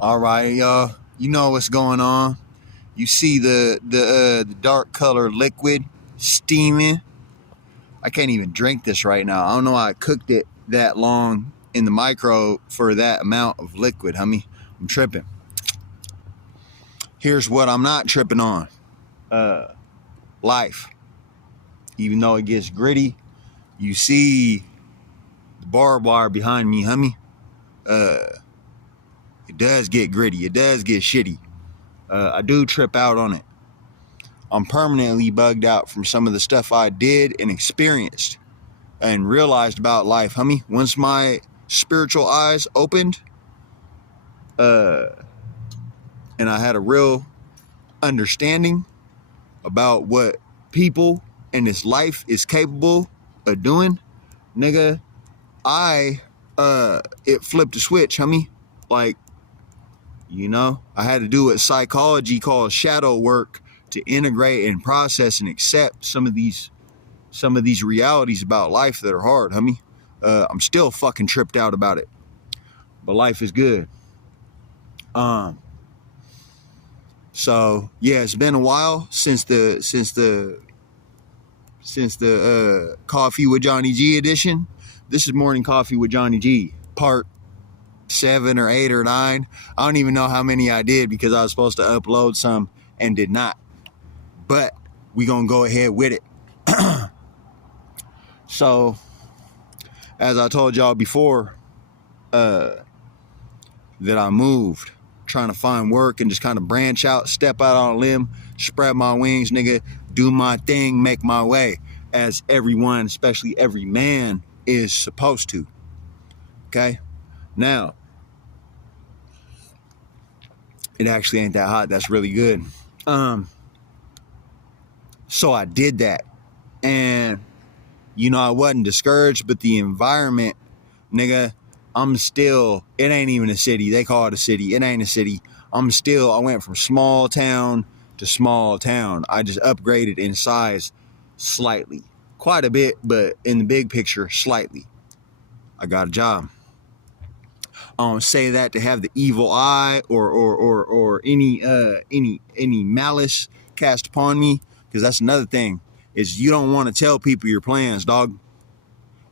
All right, y'all. You know what's going on. You see the dark color liquid steaming. I can't even drink this right now. I don't know how I cooked it that long in the micro for that amount of liquid, homie. I'm tripping. Here's what I'm not tripping on. Life. Even though it gets gritty, you see the barbed wire behind me, homie. It does get gritty. It does get shitty. I do trip out on it. I'm permanently bugged out from some of the stuff I did and experienced and realized about life, homie. Once my spiritual eyes opened, and I had a real understanding about what people in this life is capable of doing, nigga, it flipped a switch, homie. Like, I had to do what psychology calls shadow work to integrate and process and accept some of these realities about life that are hard, homie. I'm still fucking tripped out about it, but life is good. So yeah, it's been a while since the Coffee with Johnny G edition. This is Morning Coffee with Johnny G, part 7 or 8 or 9. I don't even know how many I did because I was supposed to upload some and did not. But we gonna go ahead with it. So, as I told y'all before, that I moved, trying to find work and just kind of branch out, step out on a limb, spread my wings, nigga, do my thing, make my way, as everyone, especially every man, is supposed to. Okay? Now, it actually ain't that hot. That's really good. So I did that. And, I wasn't discouraged, but the environment, nigga, it ain't even a city. They call it a city. It ain't a city. I went from small town to small town. I just upgraded in size slightly. Quite a bit, but in the big picture, slightly. I got a job. I don't say that to have the evil eye or any malice cast upon me, because that's another thing, is you don't want to tell people your plans, dog.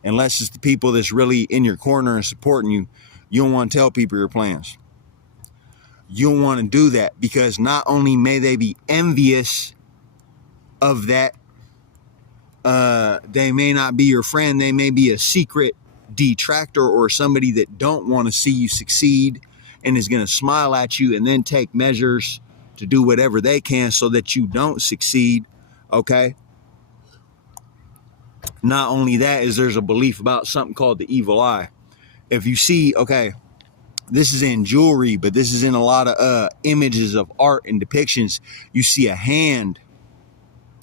Unless it's the people that's really in your corner and supporting you. You don't want to tell people your plans. You don't want to do that, because not only may they be envious of that, they may not be your friend. They may be a secret detractor or somebody that don't want to see you succeed and is going to smile at you and then take measures to do whatever they can so that you don't succeed. Okay? Not only that, is there's a belief about something called the evil eye. If you see, okay, this is in jewelry, but this is in a lot of images of art and depictions. You see a hand,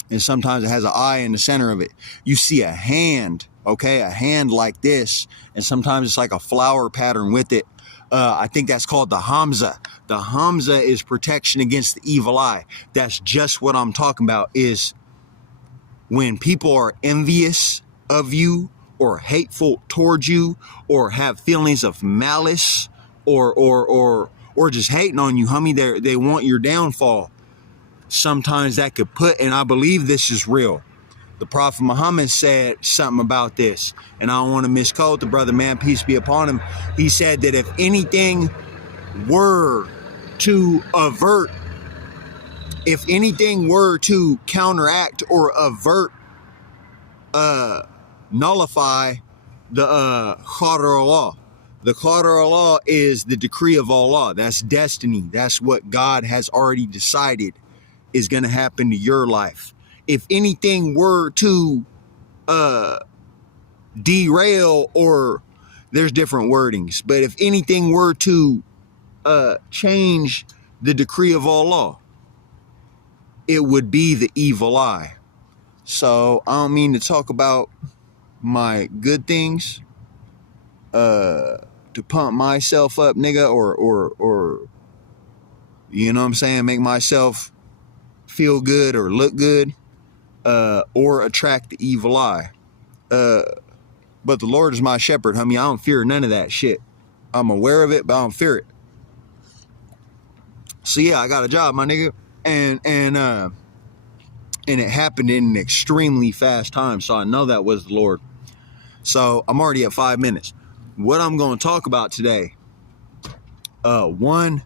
and sometimes it has an eye in the center of it. You see a hand, okay, a hand like this, and sometimes it's like a flower pattern with it. I think that's called the Hamza. The Hamza is protection against the evil eye. That's just what I'm talking about, is when people are envious of you or hateful towards you or have feelings of malice or just hating on you, homie, they want your downfall. Sometimes that could put, and I believe this is real. The Prophet Muhammad said something about this, and I don't want to misquote the brother, man, peace be upon him. He said that if anything were to counteract or avert, nullify the Qadar Allah. The Qadar Allah is the decree of Allah. That's destiny. That's what God has already decided is going to happen to your life. If anything were to derail, or there's different wordings, but if anything were to change the decree of Allah, it would be the evil eye. So I don't mean to talk about my good things to pump myself up, nigga, or you know what I'm saying, make myself feel good or look good, or attract the evil eye. But the Lord is my shepherd, homie. I don't fear none of that shit. I'm aware of it, but I don't fear it. So yeah, I got a job, my nigga, and it happened in an extremely fast time. So I know that was the Lord. So I'm already at 5 minutes. What I'm going to talk about today, one,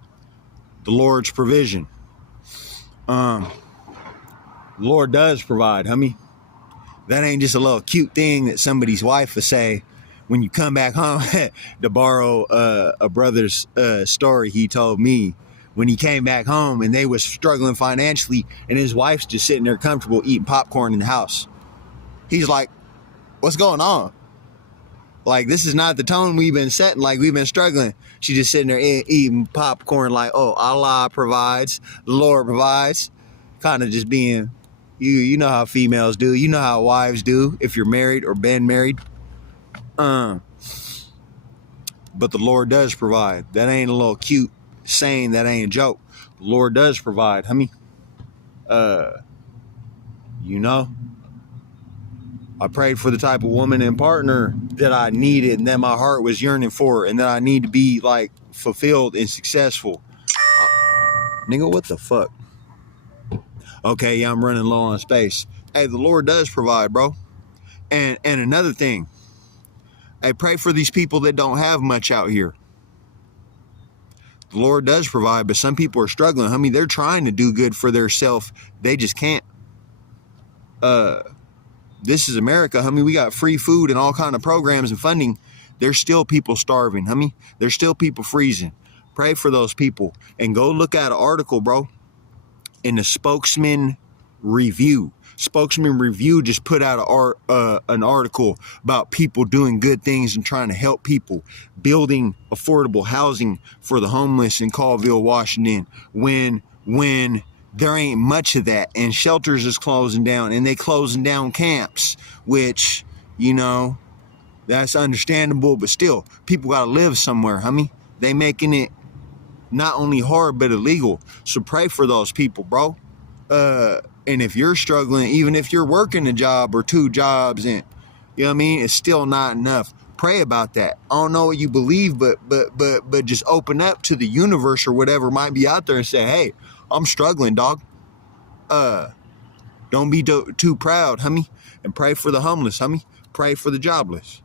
the Lord's provision. The Lord does provide, homie. That ain't just a little cute thing that somebody's wife will say when you come back home. To borrow a brother's story he told me, when he came back home and they was struggling financially and his wife's just sitting there comfortable eating popcorn in the house. He's like, what's going on? Like, this is not the tone we've been setting. Like, we've been struggling. She just sitting there eating popcorn like, oh, Allah provides, the Lord provides. Kind of just being, you know how females do. You know how wives do if you're married or been married. But the Lord does provide. That ain't a little cute saying, that ain't a joke. The Lord does provide, homie. You know, I prayed for the type of woman and partner that I needed and that my heart was yearning for and that I need to be like fulfilled and successful. Nigga, what the fuck? Okay, yeah, I'm running low on space. Hey, the Lord does provide, bro. And another thing, I pray for these people that don't have much out here. The Lord does provide, but some people are struggling. I mean, they're trying to do good for their self. They just can't. This is America, homie. We got free food and all kind of programs and funding. There's still people starving, homie. There's still people freezing. Pray for those people. And go look at an article, bro, in the Spokesman Review. Spokesman Review just put out an article about people doing good things and trying to help people, building affordable housing for the homeless in Colville, Washington, when there ain't much of that, and shelters is closing down, and they closing down camps, which, you know, that's understandable, but still, people gotta live somewhere, homie. They making it not only hard, but illegal. So pray for those people, bro. And if you're struggling, even if you're working a job or 2 jobs, and you know what I mean, it's still not enough. Pray about that. I don't know what you believe, but just open up to the universe or whatever might be out there and say, hey, I'm struggling, dog. Don't be too proud, homie. And pray for the homeless, homie. Pray for the jobless.